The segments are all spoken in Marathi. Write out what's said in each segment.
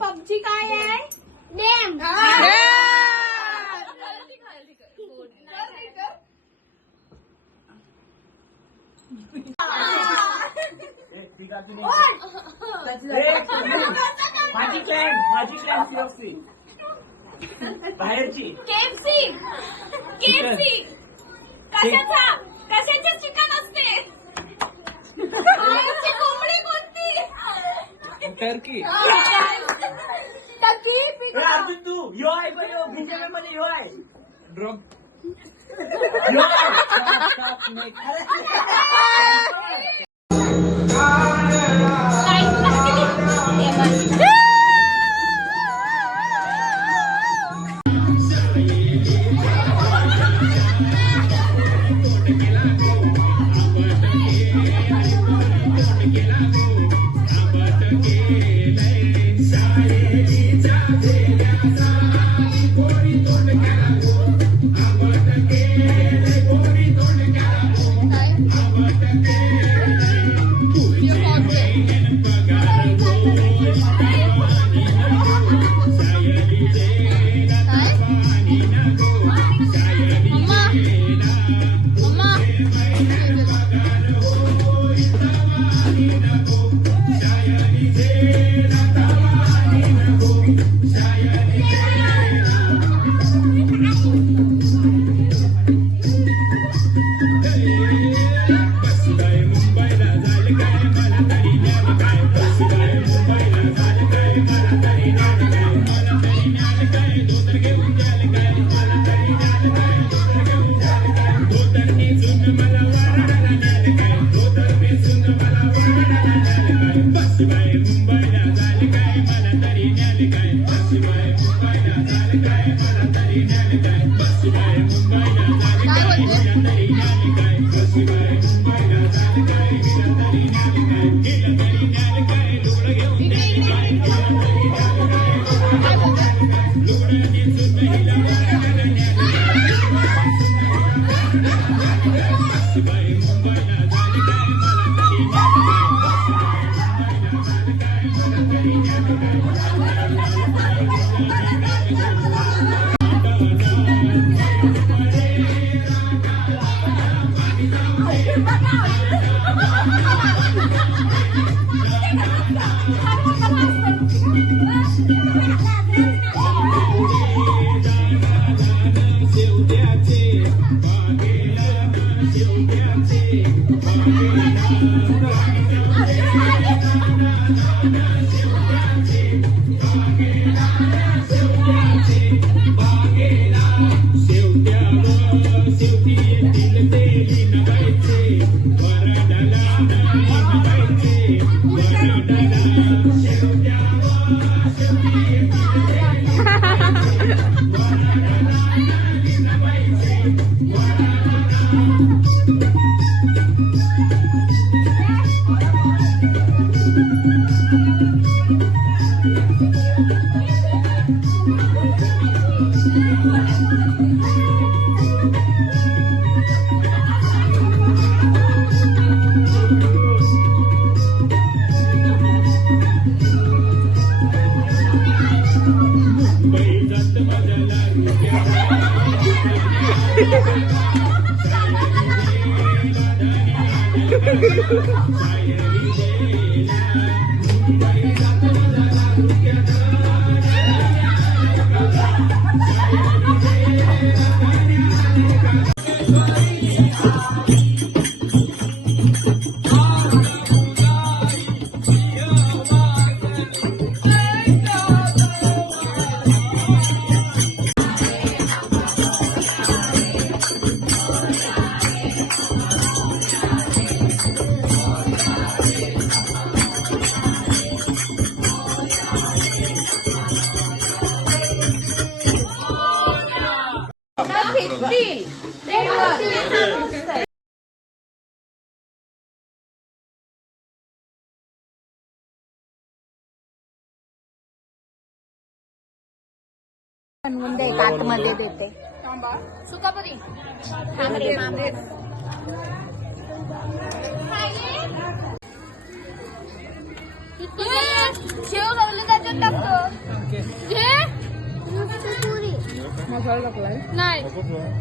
पबजी काय आहे? नेम बाहेरची केएफसी कशाचे चिकन असते? बाहेरची कोंबडी कोणती? टर्की अर्जुन तू यो आहे पण यो बीजेपी मध्ये यो आहे ड्रॉप Thank you. बनवून दे आतमध्ये देते सुकापरी शेव गवलं त्याच्यात टाकतो मसाला टाकलाय नाही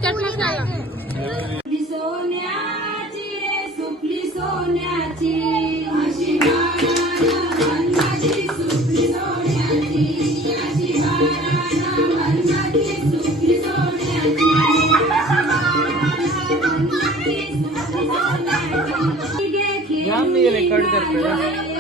चट मसाला सोन्याची रे सुपली सोन्याची अशी माझी सुपली सोन्याची अशी माझी सुपली सोन्याची मी रेकॉर्ड करतो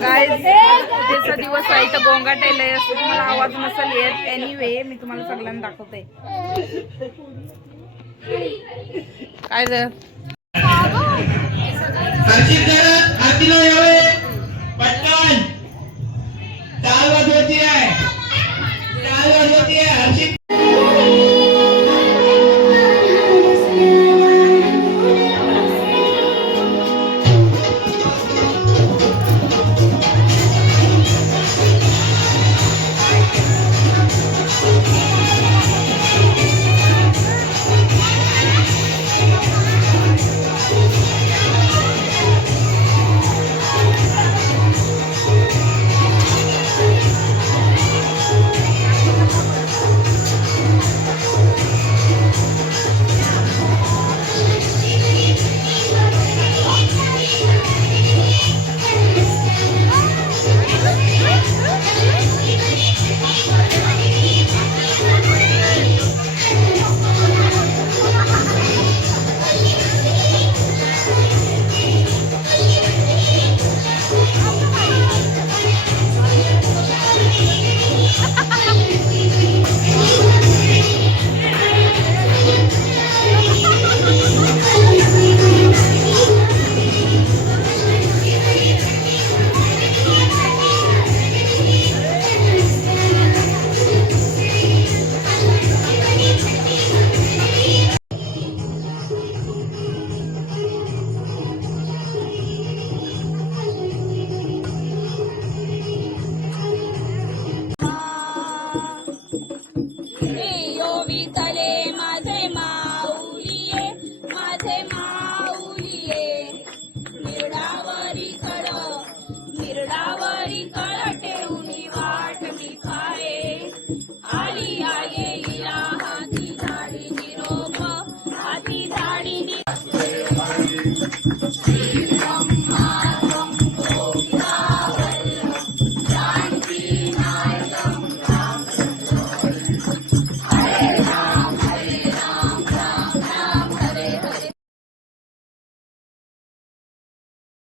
उद्याचा दिवस आहे तर गोंगाट येईल असं तुम्हाला आवाज नसेल येत. एनिवे मी तुम्हाला सगळ्यांना दाखवते. काय हर्षित करत आरतीला यावे पटकन चाल वाजवती आहे हर्षित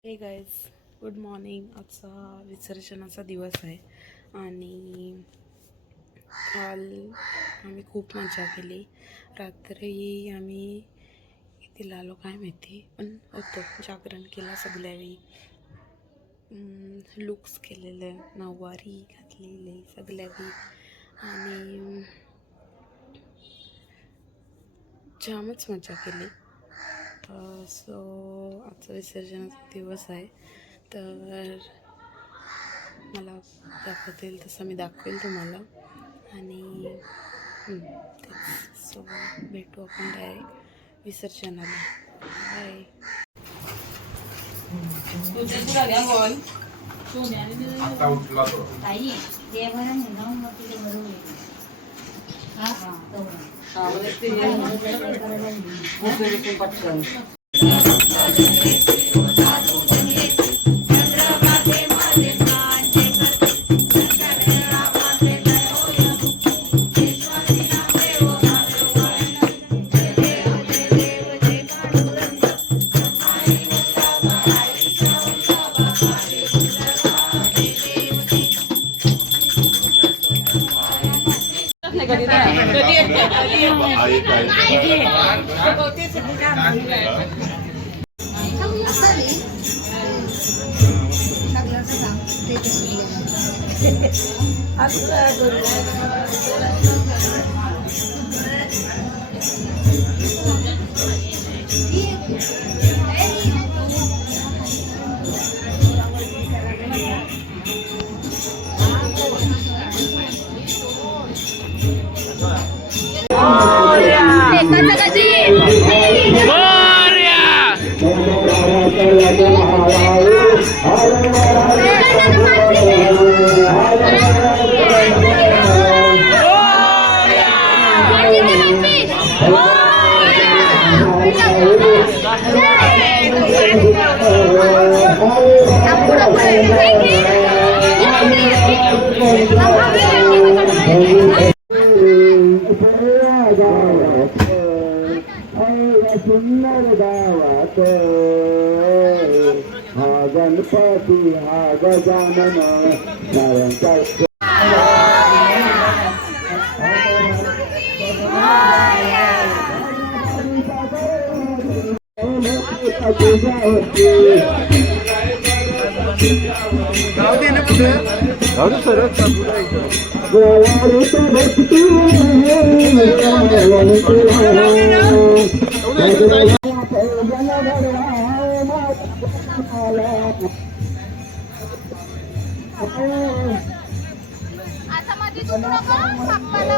हे गाईज गुड मॉर्निंग. आजचा विसर्जनाचा दिवस आहे आणि काल आम्ही खूप मजा केली. रात्री आम्ही किती आलो काय माहिती, पण होतो जागरण केला सगळ्यावेळी. लुक्स केलेले, नऊवारी घातलेले सगळ्यावेळी आणि जामच मजा केली. सो आजचा विसर्जनाचा दिवस आहे, तर मला दाखवता येईल तसं मी दाखवेल तुम्हाला. आणि सो भेटू आपण डायरेक्ट विसर्जनाला. बाय. गणपती हा गजानन नारायण आता माझी दुसरं का सापाला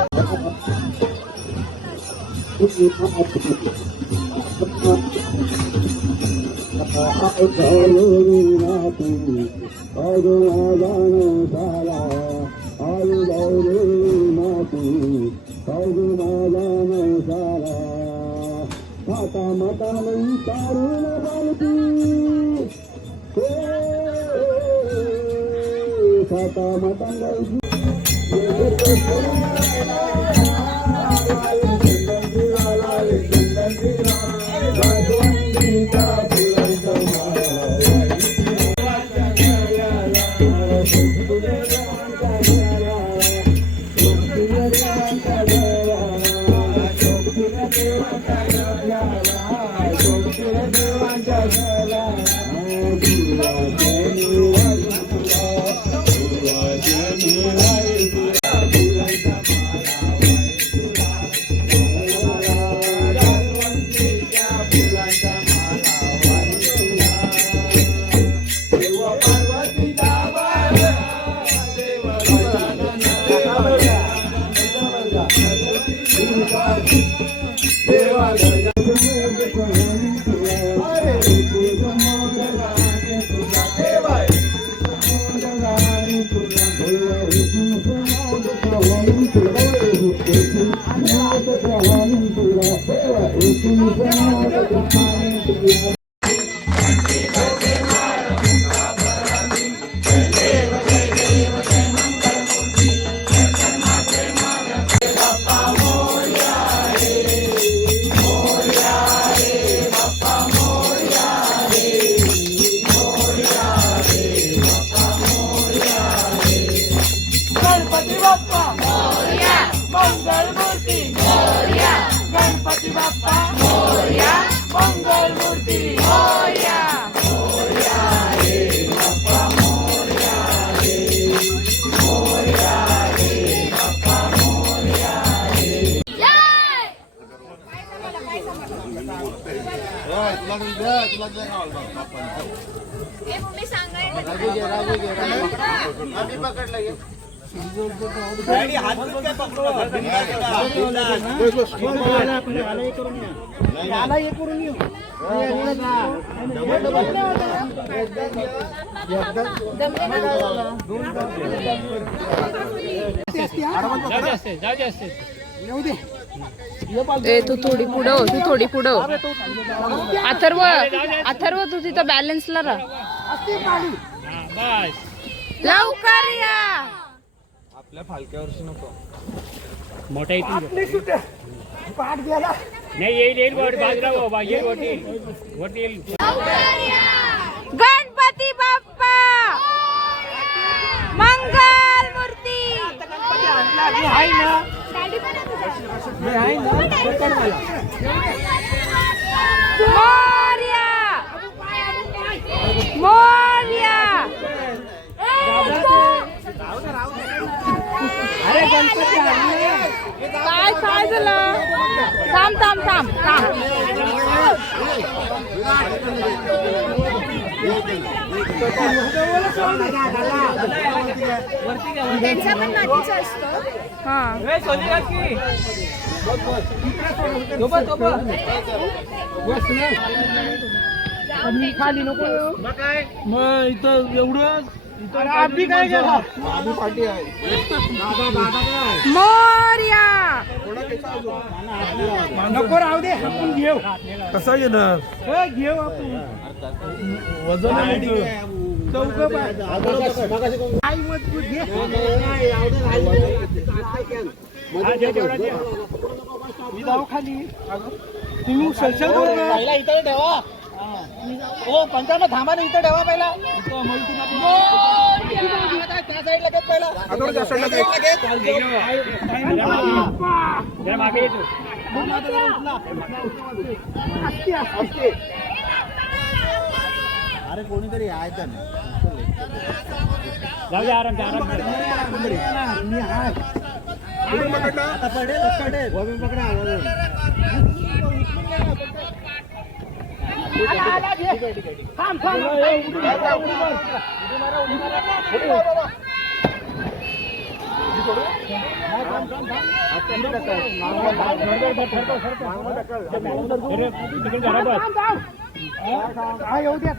हे मम्मी सांगायला तू थोडी पुढं हो, तू थोडी पुढं हो. अथर्व अथर्व तू तिथं बॅलन्सला राहा. लवकर या. आपल्या फालक्यावरची नको मोठा इथे पाठ गेला नाही येईल बाजूला येईल वरती येईल. गणपती बाप्पा मंगल मूर्ती. मोरया मोरया. अरे गणपती काय झालं. थांब थांब थांब थांब. त्यांचा पण नातीचा असतो. हा खाली नको मग इथं एवढं आम्ही काय केला पाठी आहे मोरया. नको राहू दे आपण घेऊ कसा घेणार घेऊ आपण वजन चौक आई मजबूत घे मी जाऊ खाली तुम्ही सलसल इथं ठेवा हो पंचांना थांबा ना इथं ठेवा पहिला त्या साईडला घेत पहिला मागे येतो अरे कोणीतरी आहे तर जाऊ दे आराम मी हाय आता पडेल वरून पकडा येऊ द्या